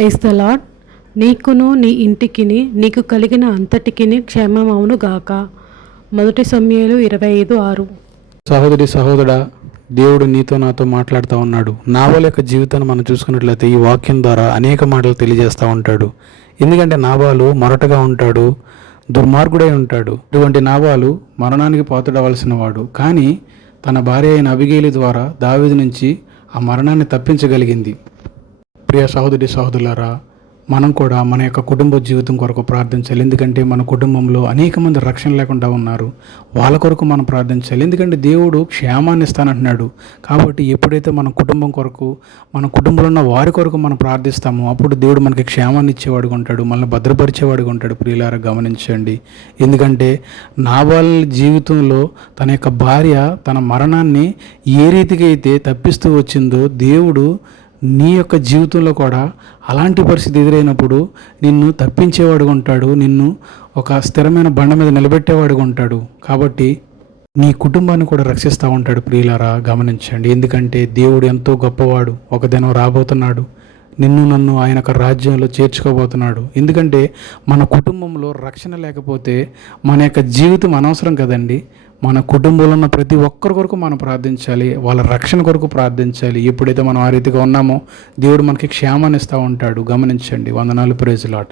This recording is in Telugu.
ప్రైజ్ నీకును నీ ఇంటికిని నీకు కలిగిన అంతటికిని క్షేమమవును గాక. మొదటి సమయాలు ఇరవై ఐదు ఆరు. సహోదరి సహోదరా దేవుడు నీతో నాతో మాట్లాడుతూ ఉన్నాడు. నావల్ యొక్క జీవితాన్ని మనం చూసుకున్నట్లయితే ఈ వాక్యం ద్వారా అనేక మాటలు తెలియజేస్తూ ఉంటాడు. ఎందుకంటే నాబాలు మొరటగా ఉంటాడు దుర్మార్గుడై ఉంటాడు. ఇటువంటి నాబాలు మరణానికి పాతుడవలసిన వాడు. కానీ తన భార్య అయిన అభిగేలి ద్వారా దావిది నుంచి ఆ మరణాన్ని తప్పించగలిగింది. ప్రియ సహోదరి సహోదరులారా మనం కూడా మన యొక్క కుటుంబ జీవితం కొరకు ప్రార్థించాలి. ఎందుకంటే మన కుటుంబంలో అనేక మంది రక్షణ లేకుండా ఉన్నారు. వాళ్ళ కొరకు మనం ప్రార్థించాలి. ఎందుకంటే దేవుడు క్షేమాన్ని ఇస్తానంటున్నాడు. కాబట్టి ఎప్పుడైతే మన కుటుంబం కొరకు మన కుటుంబంలో ఉన్న వారి కొరకు మనం ప్రార్థిస్తామో అప్పుడు దేవుడు మనకి క్షేమాన్ని ఇచ్చేవాడుగా ఉంటాడు. మనల్ని భద్రపరిచేవాడుగా ఉంటాడు. ప్రియులారా గమనించండి. ఎందుకంటే నాబాల్ జీవితంలో తన యొక్క భార్య తన మరణాన్ని ఏ రీతిగా అయితే తప్పిస్తూ వచ్చిందో దేవుడు నీ యొక్క జీవితంలో కూడా అలాంటి పరిస్థితి ఎదురైనప్పుడు నిన్ను తప్పించేవాడుగా ఉంటాడు నిన్ను ఒక స్థిరమైన బండ మీద నిలబెట్టేవాడుగా ఉంటాడు. కాబట్టి నీ కుటుంబాన్ని కూడా రక్షిస్తూ ఉంటాడు ప్రియులారా గమనించండి. ఎందుకంటే దేవుడు ఎంతో గొప్పవాడు ఒక దినం రాబోతున్నాడు. నిన్ను నన్ను ఆయన యొక్క రాజ్యంలో చేర్చుకోబోతున్నాడు. ఎందుకంటే మన కుటుంబంలో రక్షణ లేకపోతే మన యొక్క జీవితం అనవసరం కదండి. మన కుటుంబంలో ఉన్న ప్రతి ఒక్కరి కొరకు మనం ప్రార్థించాలి. వాళ్ళ రక్షణ కొరకు ప్రార్థించాలి. ఎప్పుడైతే మనం ఆ రీతిగా ఉన్నామో దేవుడు మనకి క్షేమాన్ని ఇస్తూ ఉంటాడు. గమనించండి. వందనాలు. ప్రేజులాట్